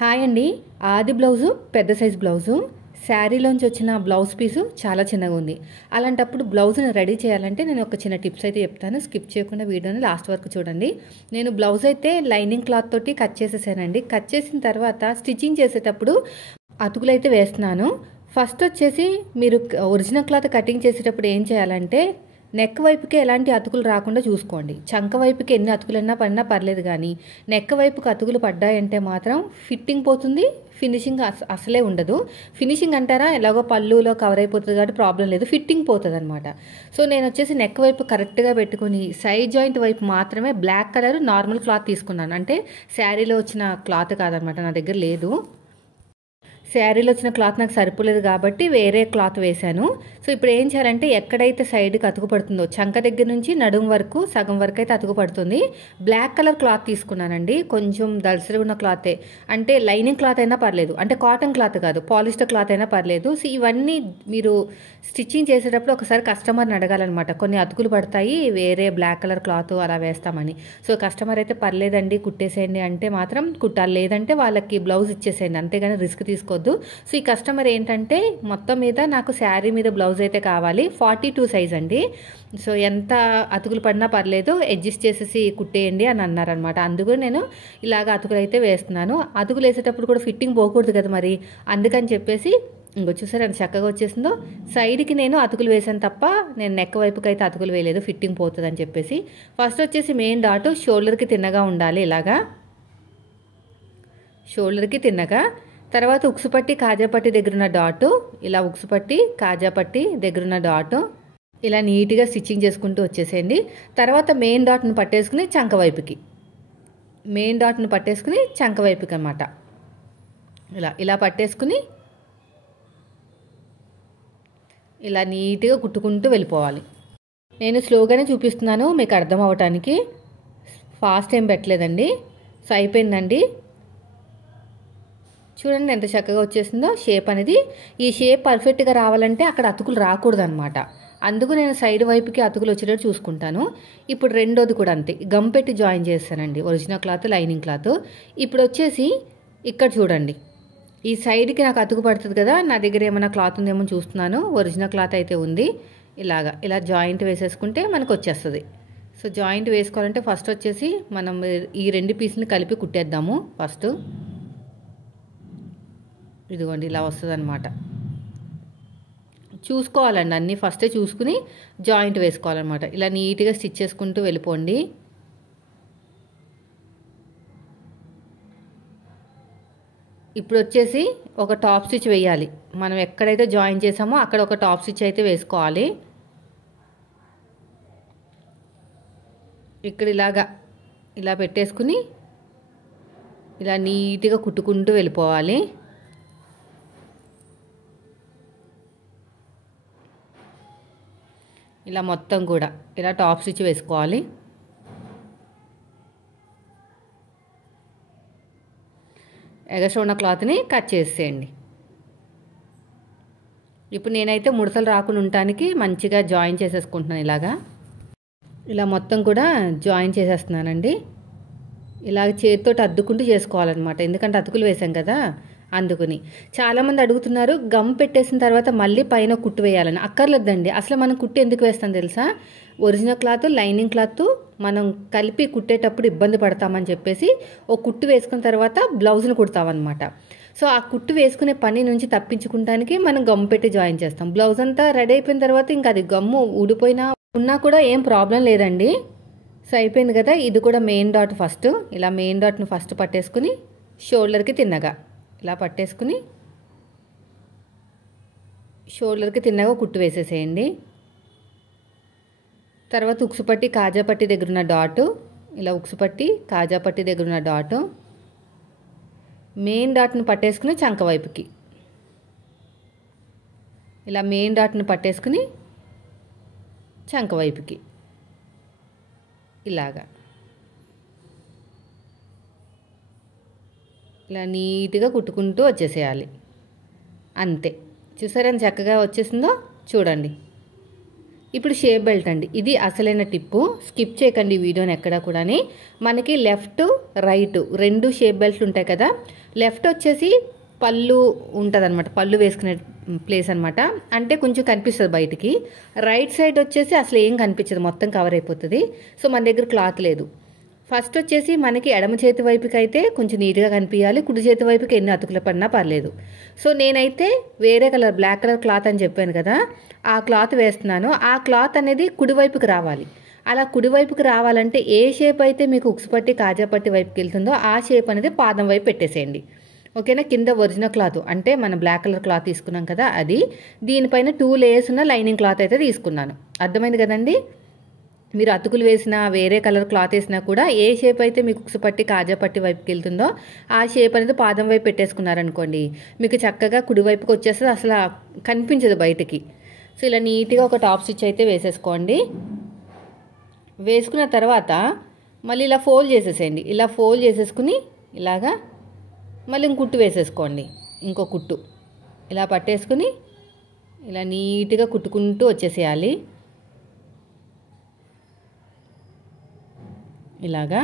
Hi అండి. ఆది blouse పెద్ద సైజ్ బ్లౌజు శారీలోంచి వచ్చిన బ్లౌజ్ పీసు చాలా చిన్నగా ఉంది. అలాంటప్పుడు బ్లౌజ్ని రెడీ చేయాలంటే నేను ఒక చిన్న టిప్స్ అయితే చెప్తాను. స్కిప్ చేయకుండా వీడియోని లాస్ట్ వరకు చూడండి. నేను బ్లౌజ్ అయితే లైనింగ్ క్లాత్ తోటి కట్ చేసేసానండి. కట్ చేసిన తర్వాత స్టిచ్చింగ్ చేసేటప్పుడు అతుకులు అయితే వేస్తున్నాను. ఫస్ట్ వచ్చేసి మీరు ఒరిజినల్ క్లాత్ కటింగ్ చేసేటప్పుడు ఏం చేయాలంటే నెక్ వైపుకి ఎలాంటి అతుకులు రాకుండా చూసుకోండి. చంక వైపుకి ఎన్ని అతుకులన్నా పడినా పర్లేదు, కానీ నెక్ వైపుకి అతుకులు పడ్డాయంటే మాత్రం ఫిట్టింగ్ పోతుంది, ఫినిషింగ్ అసలే ఉండదు. ఫినిషింగ్ అంటారా, ఎలాగో పళ్ళులో కవర్ అయిపోతుంది కాబట్టి ప్రాబ్లం లేదు, ఫిట్టింగ్ పోతుంది అనమాట. సో నేను వచ్చేసి నెక్ వైపు కరెక్ట్గా పెట్టుకుని సైడ్ జాయింట్ వైపు మాత్రమే బ్లాక్ కలర్ నార్మల్ క్లాత్ తీసుకున్నాను. అంటే శారీలో వచ్చిన క్లాత్ కాదనమాట, నా దగ్గర లేదు. శారీలో వచ్చిన క్లాత్ నాకు సరిపోలేదు కాబట్టి వేరే క్లాత్ వేశాను. సో ఇప్పుడు ఏం చేయాలంటే ఎక్కడైతే సైడ్కి అతుకు పడుతుందో చంక దగ్గర నుంచి నడుం వరకు సగం వరకు అయితే అతుకు పడుతుంది. బ్లాక్ కలర్ క్లాత్ తీసుకున్నానండి. కొంచెం దళసరి ఉన్న క్లాతే, అంటే లైనింగ్ క్లాత్ అయినా పర్లేదు, అంటే కాటన్ క్లాత్ కాదు, పాలిస్టర్ క్లాత్ అయినా పర్లేదు. సో ఇవన్నీ మీరు స్టిచ్చింగ్ చేసేటప్పుడు ఒకసారి కస్టమర్ని అడగాలన్నమాట. కొన్ని అతుకులు పడతాయి, వేరే బ్లాక్ కలర్ క్లాత్ అలా వేస్తామని. సో కస్టమర్ అయితే పర్లేదండి కుట్టేసేయండి అంటే మాత్రం కుట్టాలి, లేదంటే వాళ్ళకి బ్లౌజ్ ఇచ్చేసేయండి, అంతేగాని రిస్క్ తీసుకోవద్దు. సో ఈ కస్టమర్ ఏంటంటే మొత్తం మీద నాకు శారీ మీద బ్లౌజ్ అయితే కావాలి, 42 సైజ్ అండి. సో ఎంత అతుకులు పడినా పర్లేదు, అడ్జస్ట్ చేసేసి కుట్టేయండి అని అన్నారనమాట. అందుకు నేను ఇలాగ అతుకులు అయితే వేస్తున్నాను. అతుకులు వేసేటప్పుడు కూడా ఫిట్టింగ్ పోకూడదు కదా మరి, అందుకని చెప్పేసి ఇంకో చూసారు ఎంత చక్కగా వచ్చేసిందో. సైడ్కి నేను అతుకులు వేసాను తప్ప నేను నెక్ వైపుకి అయితే అతుకులు వేయలేదు, ఫిట్టింగ్ పోతుంది అని చెప్పేసి. ఫస్ట్ వచ్చేసి మెయిన్ డాట్ షోల్డర్కి తిన్నగా ఉండాలి, ఇలాగా షోల్డర్కి తిన్నగా. తర్వాత ఉక్సుపట్టి కాజాపట్టి దగ్గరున్న డాటు, ఇలా ఉక్సుపట్టి కాజాపట్టి దగ్గరున్న డాటు ఇలా నీట్గా స్టిచ్చింగ్ చేసుకుంటూ వచ్చేసేయండి. తర్వాత మెయిన్ డాట్ను పట్టేసుకుని చంక వైపుకి, మెయిన్ డాట్ను పట్టేసుకుని చంక వైపుకి అన్నమాట. ఇలా పట్టేసుకుని ఇలా నీట్గా కుట్టుకుంటూ వెళ్ళిపోవాలి. నేను స్లోగానే చూపిస్తున్నాను మీకు అర్థం అవ్వటానికి, ఫాస్ట్ ఏం పెట్టలేదండి. సో అయిపోయిందండి. చూడండి ఎంత చక్కగా వచ్చేసిందో షేప్ అనేది. ఈ షేప్ పర్ఫెక్ట్గా రావాలంటే అక్కడ అతుకులు రాకూడదు అనమాట. అందుకు నేను సైడ్ వైపుకి అతుకులు వచ్చేటట్టు చూసుకుంటాను. ఇప్పుడు రెండోది కూడా అంతే, గమ్ పెట్టి జాయిన్ చేస్తానండి, ఒరిజినల్ క్లాత్ లైనింగ్ క్లాత్. ఇప్పుడు వచ్చేసి ఇక్కడ చూడండి, ఈ సైడ్కి నాకు అతుకు పడుతుంది కదా, నా దగ్గర ఏమైనా క్లాత్ ఉందేమో చూస్తున్నాను. ఒరిజినల్ క్లాత్ అయితే ఉంది. ఇలా జాయింట్ వేసేసుకుంటే మనకు వచ్చేస్తుంది. సో జాయింట్ వేసుకోవాలంటే ఫస్ట్ వచ్చేసి మనం ఈ రెండు పీస్ని కలిపి కుట్టేద్దాము. ఫస్ట్ ఇదిగోండి ఇలా వస్తుంది అనమాట. చూసుకోవాలండి అన్నీ ఫస్టే చూసుకుని జాయింట్ వేసుకోవాలన్నమాట. ఇలా నీట్గా స్టిచ్ చేసుకుంటూ వెళ్ళిపోండి. ఇప్పుడు వచ్చేసి ఒక టాప్ స్టిచ్ వేయాలి. మనం ఎక్కడైతే జాయిన్ చేసామో అక్కడ ఒక టాప్ స్టిచ్ అయితే వేసుకోవాలి. ఇక్కడ ఇలా పెట్టేసుకుని ఇలా నీట్గా కుట్టుకుంటూ వెళ్ళిపోవాలి. ఇలా మొత్తం కూడా ఇలా టాప్ స్టిచ్ వేసుకోవాలి. ఎగస్ట్రా ఉన్న క్లాత్ని కట్ చేసేయండి. ఇప్పుడు నేనైతే ముడతలు రాకుండా ఉండటానికి మంచిగా జాయిన్ చేసేసుకుంటున్నాను. ఇలా మొత్తం కూడా జాయిన్ చేసేస్తున్నానండి. ఇలాగ చేతితో అద్దుకుంటూ చేసుకోవాలన్నమాట, ఎందుకంటే అతుకులు వేసాం కదా అందుకుని. చాలామంది అడుగుతున్నారు గమ్ పెట్టేసిన తర్వాత మళ్ళీ పైన కుట్టు వేయాలని. అక్కర్లేదండి, అసలు మనం కుట్టు ఎందుకు వేస్తాం తెలుసా, ఒరిజినల్ క్లాత్ లైనింగ్ క్లాత్ మనం కలిపి కుట్టేటప్పుడు ఇబ్బంది పడతామని చెప్పేసి ఓ కుట్టు వేసుకున్న తర్వాత బ్లౌజ్ని కుడతామన్నమాట. సో ఆ కుట్టు వేసుకునే పని నుంచి తప్పించుకుంటానికి మనం గమ్ పెట్టి జాయిన్ చేస్తాం. బ్లౌజ్ అంతా రెడీ అయిపోయిన తర్వాత ఇంకా అది గమ్ము ఊడిపోయినా ఉన్నా కూడా ఏం ప్రాబ్లం లేదండి. సో అయిపోయింది కదా. ఇది కూడా మెయిన్ డాట్ ఫస్ట్ ఇలా మెయిన్ డాట్ను ఫస్ట్ పట్టేసుకుని షోల్డర్కి తిన్నగా ఇలా పట్టేసుకుని షోల్డర్కి తిన్నగా కుట్టు వేసేసేయండి. తర్వాత ఉక్సుపట్టి కాజాపట్టి దగ్గరున్న డాటు, ఇలా ఉక్సుపట్టి కాజాపట్టి దగ్గరున్న డాటు మెయిన్ డాట్ను పట్టేసుకుని చంక వైపుకి, ఇలా మెయిన్ డాట్ను పట్టేసుకుని చంక వైపుకి ఇలా నీట్గా కుట్టుకుంటూ వచ్చేసేయాలి. అంతే, చూసారా ఎంత చక్కగా వచ్చేసిందో చూడండి. ఇప్పుడు షేప్ బెల్ట్ అండి, ఇది అసలైన టిప్పు, స్కిప్ చేయకండి ఈ వీడియోని ఎక్కడా కూడా. మనకి లెఫ్ట్ రైట్ రెండు షేప్ బెల్ట్లు ఉంటాయి కదా. లెఫ్ట్ వచ్చేసి పళ్ళు ఉంటుంది అనమాట, పళ్ళు వేసుకునే ప్లేస్ అనమాట, అంటే కొంచెం కనిపిస్తుంది బయటికి. రైట్ సైడ్ వచ్చేసి అసలు ఏం కనిపించదు, మొత్తం కవర్ అయిపోతుంది. సో మన దగ్గర క్లాత్ లేదు. ఫస్ట్ వచ్చేసి మనకి ఎడమ చేతి వైపుకి అయితే కొంచెం నీట్గా కనిపించాలి, కుడి చేతి వైపుకి ఎన్ని అతుకులు పడినా పర్లేదు. సో నేనైతే వేరే కలర్ బ్లాక్ కలర్ క్లాత్ అని చెప్పాను కదా, ఆ క్లాత్ వేస్తున్నాను. ఆ క్లాత్ అనేది కుడివైపుకి రావాలి. అలా కుడివైపుకి రావాలంటే ఏ షేప్ అయితే మీకు ఉక్స్ పట్టి కాజా పట్టి వైపుకి వెళ్తుందో ఆ షేప్ అనేది పాదం వైపు పెట్టేసేయండి. ఓకేనా. కింద ఒరిజినల్ క్లాత్ అంటే మన బ్లాక్ కలర్ క్లాత్ తీసుకున్నాం కదా అది, దీనిపైన 2 లేయర్స్ ఉన్న లైనింగ్ క్లాత్ అయితే తీసుకున్నాను. అర్థమైంది కదండి. మీరు అతుకులు వేసినా వేరే కలర్ క్లాత్ వేసినా కూడా ఏ షేప్ అయితే మీకు ఉక్స్ పట్టి కాజా పట్టి వైపుకి వెళ్తుందో ఆ షేప్ అనేది పాదం వైపు పెట్టేసుకున్నారనుకోండి, మీకు చక్కగా కుడివైపుకి వచ్చేస్తుంది, అసలు కనిపించదు బయటికి. సో ఇలా నీట్గా ఒక టాప్ స్టిచ్ అయితే వేసేసుకోండి. వేసుకున్న తర్వాత మళ్ళీ ఇలా ఫోల్డ్ చేసేసేయండి. ఇలా ఫోల్డ్ చేసేసుకుని ఇలాగా మళ్ళీ ఇంకుట్టు వేసేసుకోండి. ఇంకో కుట్టు ఇలా పట్టేసుకుని ఇలా నీట్గా కుట్టుకుంటూ వచ్చేసేయాలి. ఇలాగా.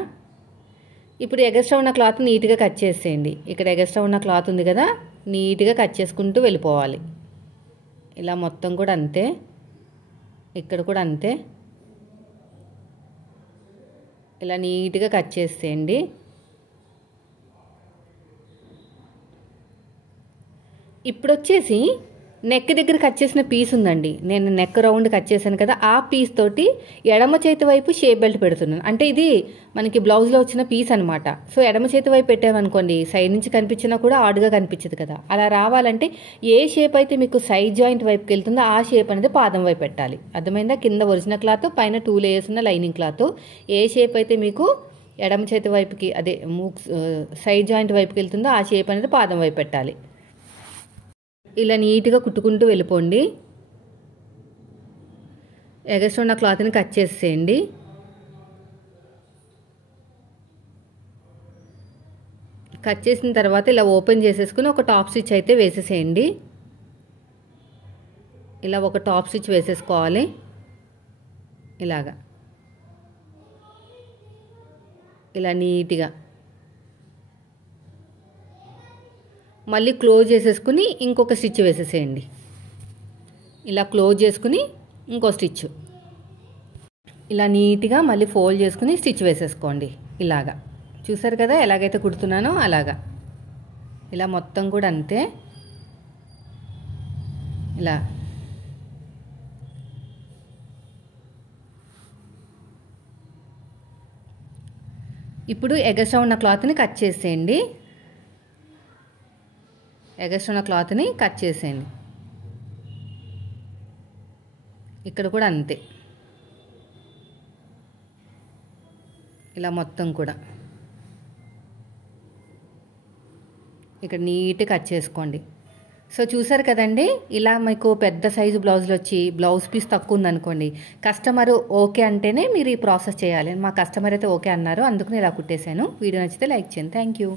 ఇప్పుడు ఎగస్ట్రా ఉన్న క్లాత్ నీట్గా కట్ చేసేయండి. ఇక్కడ ఎగస్ట్రా ఉన్న క్లాత్ ఉంది కదా, నీట్గా కట్ చేసుకుంటూ వెళ్ళిపోవాలి. ఇలా మొత్తం కూడా అంతే, ఇక్కడ కూడా అంతే. ఇలా నీట్గా కట్ చేసేయండి. ఇప్పుడు వచ్చేసి నెక్ దగ్గర కట్ చేసిన పీస్ ఉందండి, నేను నెక్ రౌండ్ కట్ చేశాను కదా, ఆ పీస్ తోటి ఎడమ చేతి వైపు షేప్ బెల్ట్ పెడుతున్నాను. అంటే ఇది మనకి బ్లౌజ్లో వచ్చిన పీస్ అనమాట. సో ఎడమ చేతి వైపు పెట్టామనుకోండి, సైడ్ నుంచి కనిపించినా కూడా ఆడుగా కనిపించదు కదా. అలా రావాలంటే ఏ షేప్ అయితే మీకు సైడ్ జాయింట్ వైపుకి వెళ్తుందో ఆ షేప్ అనేది పాదం వైపు పెట్టాలి. అర్థమైందా. కింద ఒరిజినల్ క్లాత్, పైన 2 లేయర్స్ ఉన్న లైనింగ్ క్లాత్. ఏ షేప్ అయితే మీకు ఎడమ చేతి వైపుకి అదే సైడ్ జాయింట్ వైపుకి వెళ్తుందో ఆ షేప్ అనేది పాదం వైపు పెట్టాలి. ఇలా నీట్గా కుట్టుకుంటూ వెళ్ళిపోండి. ఎగస్ట్రా ఉన్న క్లాత్ని కట్ చేసేయండి. కట్ చేసిన తర్వాత ఇలా ఓపెన్ చేసేసుకుని ఒక టాప్ స్టిచ్ అయితే వేసేసేయండి. ఇలా ఒక టాప్ స్టిచ్ వేసేసుకోవాలి. ఇలాగా ఇలా నీట్గా మళ్ళీ క్లోజ్ చేసేసుకుని ఇంకొక స్టిచ్ వేసేసేయండి. ఇలా క్లోజ్ చేసుకుని ఇంకో స్టిచ్ ఇలా నీట్గా మళ్ళీ ఫోల్డ్ చేసుకుని స్టిచ్ వేసేసుకోండి. ఇలాగా చూసారు కదా ఎలాగైతే కుడుతున్నానో అలాగా. ఇలా మొత్తం కూడా అంతే. ఇలా ఇప్పుడు ఎగస్ట్రా ఉన్న క్లాత్ని కట్ చేసేయండి. ఎగస్ట్రా ఉన్న క్లాత్ని కట్ చేసేయండి. ఇక్కడ కూడా అంతే. ఇలా మొత్తం కూడా ఇక్కడ నీట్గా కట్ చేసుకోండి. సో చూసారు కదండి, ఇలా మీకు పెద్ద సైజు బ్లౌజులు వచ్చి బ్లౌజ్ పీస్ తక్కువ ఉందనుకోండి, కస్టమర్ ఓకే అంటేనే మీరు ఈ ప్రాసెస్ చేయాలి. మా కస్టమర్ అయితే ఓకే అన్నారు, అందుకని ఇలా కుట్టేశాను. వీడియో నచ్చితే లైక్ చేయండి. Thank you.